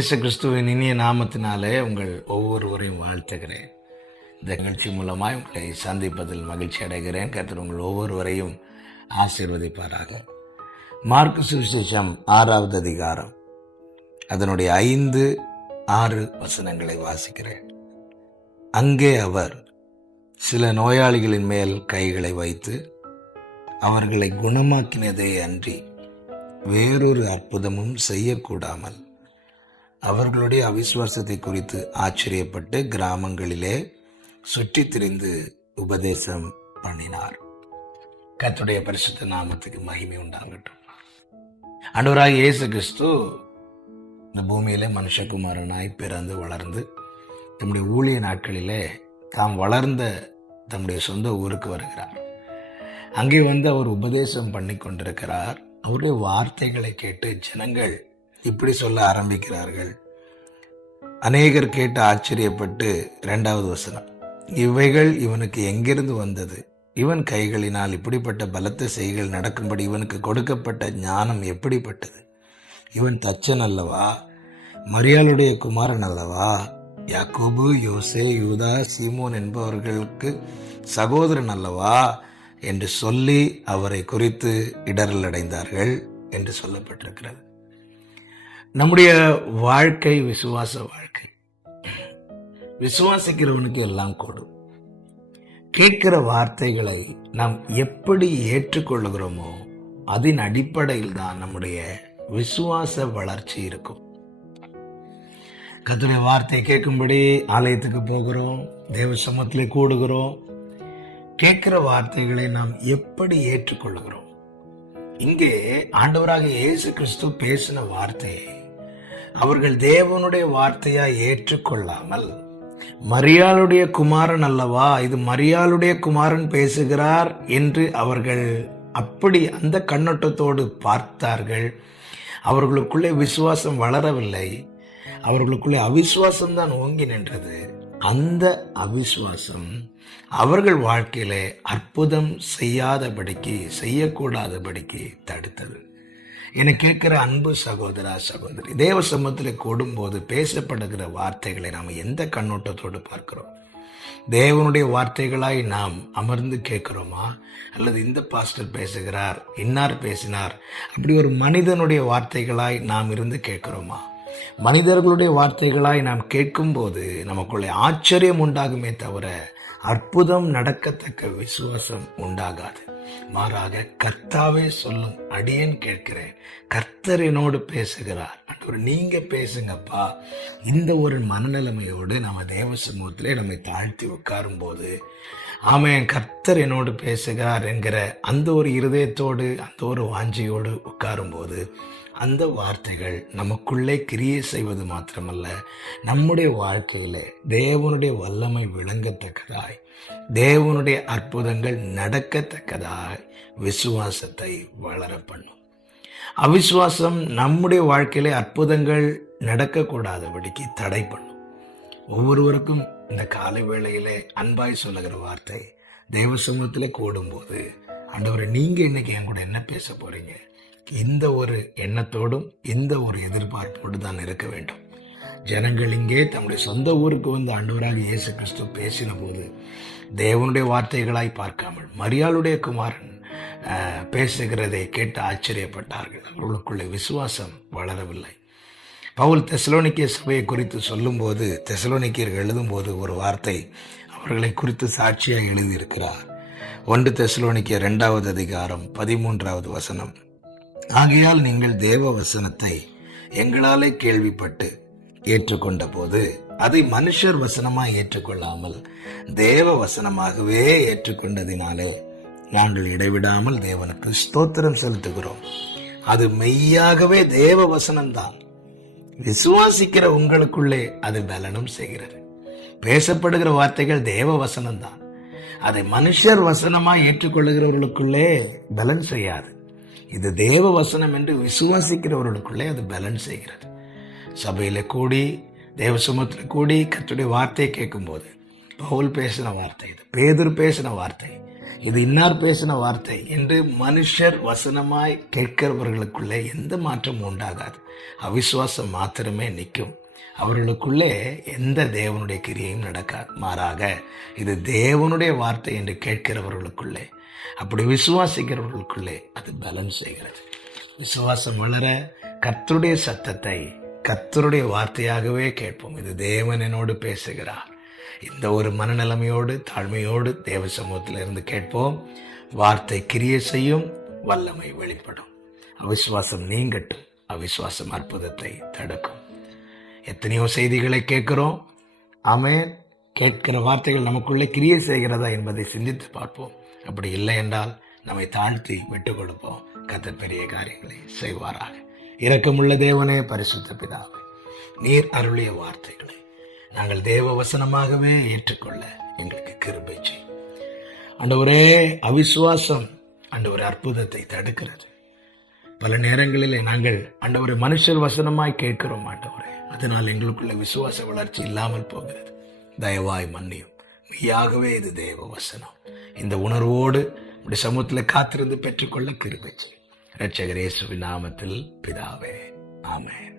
இயேசு கிறிஸ்துவின் இனிய நாமத்தினாலே உங்கள் ஒவ்வொருவரையும் வாழ்த்துகிறேன். இந்த நிகழ்ச்சி மூலமாய் உங்களை சந்திப்பதில் மகிழ்ச்சி அடைகிறேன். கர்த்தர் உங்கள் ஒவ்வொருவரையும் ஆசீர்வதிப்பாராக. மார்க்கு சுவிசேஷம் 6வது அதிகாரம் அதனுடைய 5, 6 வசனங்களை வாசிக்கிறேன். அங்கே அவர் சில நோயாளிகளின் மேல் கைகளை வைத்து அவர்களை குணமாக்கினதே அன்றி வேறொரு அற்புதமும் செய்யக்கூடாமல் அவர்களுடைய அவிசுவாசத்தை குறித்து ஆச்சரியப்பட்டு கிராமங்களிலே சுற்றித் திரிந்து உபதேசம் பண்ணினார். கர்த்தருடைய பரிசுத்த நாமத்துக்கு மகிமை உண்டாகட்டும். ஆண்டவராகிய இயேசு கிறிஸ்து இந்த பூமியிலே மனுஷகுமாரனாய் பிறந்து வளர்ந்து தம்முடைய ஊழிய நாட்களிலே தாம் வளர்ந்த தம்முடைய சொந்த ஊருக்கு வருகிறார். அங்கே வந்து அவர் உபதேசம் பண்ணி கொண்டிருக்கிறார். அவருடைய வார்த்தைகளை கேட்டு ஜனங்கள் இப்படி சொல்ல ஆரம்பிக்கிறார்கள். அநேகர் கேட்டு ஆச்சரியப்பட்டு 2வது வசனம், இவைகள் இவனுக்கு எங்கிருந்து வந்தது? இவன் கைகளினால் இப்படிப்பட்ட பலத்த செய்கள் நடக்கும்படி இவனுக்கு கொடுக்கப்பட்ட ஞானம் எப்படிப்பட்டது? இவன் தச்சன் அல்லவா? மரியாளுடைய குமாரன் அல்லவா? யாக்கோபு, யோசே, யூதா, சீமோன் என்பவர்களுக்கு சகோதரன் அல்லவா? என்று சொல்லி அவரை குறித்து இடரல் அடைந்தார்கள் என்று சொல்லப்பட்டிருக்கிறது. நம்முடைய வாழ்க்கை விசுவாச வாழ்க்கை. விசுவாசிக்கிறவனுக்கு எல்லாம் கூடும். கேட்கிற வார்த்தைகளை நாம் எப்படி ஏற்றுக்கொள்ளுகிறோமோ அதன் அடிப்படையில் தான் நம்முடைய விசுவாச வளர்ச்சி இருக்கும். கர்த்தருடைய வார்த்தை கேட்கும்படி ஆலயத்துக்கு போகிறோம், தேவ சமூகத்திலே கூடுகிறோம். கேட்கிற வார்த்தைகளை நாம் எப்படி ஏற்றுக்கொள்ளுகிறோம்? இங்கே ஆண்டவராக இயேசு கிறிஸ்து பேசின வார்த்தையை அவர்கள் தேவனுடைய வார்த்தையா ஏற்றுக்கொள்ளாமல், மரியாளுடைய குமாரன் அல்லவா, இது மரியாளுடைய குமாரன் பேசுகிறார் என்று அவர்கள் அப்படி அந்த கண்ணோட்டத்தோடு பார்த்தார்கள். அவர்களுக்குள்ளே விசுவாசம் வளரவில்லை. அவர்களுக்குள்ளே அவிசுவாசம்தான் ஓங்கி நின்றது. அந்த அவிசுவாசம் அவர்கள் வாழ்க்கையிலே அற்புதம் செய்யக்கூடாதபடிக்கு தடுத்தது. என்னை கேட்கிற அன்பு சகோதரா, சகோதரி, தேவ சமூகத்தில் கூடும்போது பேசப்படுகிற வார்த்தைகளை நாம் எந்த கண்ணோட்டத்தோடு பார்க்கிறோம்? தேவனுடைய வார்த்தைகளாய் நாம் அமர்ந்து கேட்கிறோமா? அல்லது இந்த பாஸ்டர் பேசுகிறார், இன்னார் பேசினார், அப்படி ஒரு மனிதனுடைய வார்த்தைகளாய் நாம் இருந்து கேட்கிறோமா? மனிதர்களுடைய வார்த்தைகளாய் நாம் கேட்கும்போது நமக்குள்ளே ஆச்சரியம் உண்டாகுமே தவிர அற்புதம் நடக்கத்தக்க விசுவாசம் உண்டாகாது. மாறாக கர்த்தாவே சொல்லும், அடியேன் கேட்கிறேன், கர்த்தர் என்னோடு பேசுகிறார், நீங்க பேசுங்கப்பா. இந்த ஒரு மனநிலைமையோடு நம்ம தேவ சமூகத்திலே நம்மை தாழ்த்தி உட்காரும் போது, ஆமென், கர்த்தர் என்னோடு பேசுகிறார் என்கிற அந்த ஒரு இருதயத்தோடு, அந்த ஒரு வாஞ்சையோடு உட்காரும் போது அந்த வார்த்தைகள் நமக்குள்ளே கிரியை செய்வது மாத்திரமல்ல, நம்முடைய வாழ்க்கையில தேவனுடைய வல்லமை விளங்கத்தக்கதாய், தேவனுடைய அற்புதங்கள் நடக்கத்தக்கதாய் விசுவாசத்தை வளர பண்ணும். அவிசுவாசம் நம்முடைய வாழ்க்கையிலே அற்புதங்கள் நடக்கக்கூடாதபடிக்கு தடை பண்ணும். ஒவ்வொருவருக்கும் இந்த காலை வேளையிலே அன்பாய் சொல்லுகிற வார்த்தை, தேவ சமூகத்திலே கூடும்போது, ஆண்டவரே, நீங்க இன்னைக்கு என் கூட என்ன பேச போறீங்க? இந்த ஒரு எண்ணத்தோடும் இந்த ஒரு எதிர்பார்ப்போடு தான் இருக்க வேண்டும். ஜனங்கள் இங்கே தம்முடைய சொந்த ஊருக்கு வந்து ஆண்டவராக இயேசு கிறிஸ்து பேசின போது தேவனுடைய வார்த்தைகளாய் பார்க்காமல் மரியாளுடைய குமாரன் பேசுகிறதை கேட்டு ஆச்சரியப்பட்டார்கள். அவர்களுக்குள்ளே விசுவாசம் வளரவில்லை. பவுல் தெசலோனிக்கே சபையை குறித்து சொல்லும்போது, தெசலோனிக்கேயர்கள் எழுதும்போது ஒரு வார்த்தை அவர்களை குறித்து சாட்சியாக எழுதியிருக்கிறார். 1 தெசலோனிக்கேயர் 2வது அதிகாரம் 13வது வசனம், ஆகையால் நீங்கள் தேவ வசனத்தை எங்களாலே கேள்விப்பட்டு ஏற்றுக்கொண்ட போது அதை மனுஷர் வசனமாய் ஏற்றுக்கொள்ளாமல் தேவ வசனமாகவே ஏற்றுக்கொண்டதினாலே நாங்கள் இடைவிடாமல் தேவனுக்கு ஸ்தோத்திரம் செலுத்துகிறோம். அது மெய்யாகவே தேவ வசனம்தான். விசுவாசிக்கிற உங்களுக்குள்ளே அது பலனும் செய்கிறது. பேசப்படுகிற வார்த்தைகள் தேவ வசனம்தான். அதை மனுஷர் வசனமாய் ஏற்றுக்கொள்ளுகிறவர்களுக்குள்ளே பலன் செய்யாது. இது தேவ வசனம் என்று விசுவாசிக்கிறவர்களுக்குள்ளே அது பலன் செய்கிறது. சபையில கூடி, தேவ சமூகத்தில் கூடி கர்த்தருடைய வார்த்தையை கேட்கும்போது, பவுல் பேசின வார்த்தை இது, பேதுரு பேசின வார்த்தை, இது இன்னார் பேசின வார்த்தை என்று மனுஷர் வசனமாய் கேட்கிறவர்களுக்குள்ளே எந்த மாற்றமும் உண்டாகாது. அவிசுவாசம் மாத்திரமே நிற்கும். அவர்களுக்குள்ளே எந்த தேவனுடைய கிரியையும் நடக்காது. மாறாக இது தேவனுடைய வார்த்தை என்று கேட்கிறவர்களுக்குள்ளே, அப்படி விசுவாசிக்கிறவர்களுக்குள்ளே அது பலன் செய்கிறது. விசுவாசம் வளர கர்த்தருடைய சத்தத்தை கர்த்தருடைய வார்த்தையாகவே கேட்போம். இது தேவன் என்னோடு பேசுகிறார். இந்த ஒரு மனநிலைமையோடு தாழ்மையோடு தேவ சமூகத்தில் இருந்து கேட்போம். வார்த்தை கிரியை செய்யும், வல்லமை வெளிப்படும். அவிசுவாசம் நீங்கட்டும். அவிசுவாசம் அற்புதத்தை தடுக்கும். எத்தனையோ செய்திகளை கேட்கிறோம். ஆமென். கேட்கிற வார்த்தைகள் நமக்குள்ளே கிரியை செய்கிறதா என்பதை சிந்தித்து பார்ப்போம். அப்படி இல்லை என்றால் நம்மை தாழ்த்தி விட்டு கொடுப்போம். கர்த்தர் பெரிய காரியங்களை செய்வாராக. இரக்கமுள்ள தேவனே, பரிசுத்த பிதாவே, நீர் அருளிய வார்த்தைகளை நாங்கள் தேவ வசனமாகவே ஏற்றுக்கொள்ள எங்களுக்கு கிருபை செய்யும். ஆண்டவரே, அவிசுவாசம் ஆண்டவரே அற்புதத்தை தடுக்கிறது. பல நேரங்களிலே நாங்கள் ஆண்டவரே மனுஷர் வசனமாய் கேட்கிறோம் ஆண்டவரே, அதனால் எங்களுக்குள்ள விசுவாச வளர்ச்சி இல்லாமல் போகிறது. தயவாய் மன்னியும். மெய்யாகவே இது தேவ வசனம். இந்த உணர்வோடு இப்படி சமூகத்தில் காத்திருந்து பெற்றுக்கொள்ள கிருபை செய்யும். இரட்சகர் இயேசுவின் நாமத்தில் பிதாவே, ஆமென்.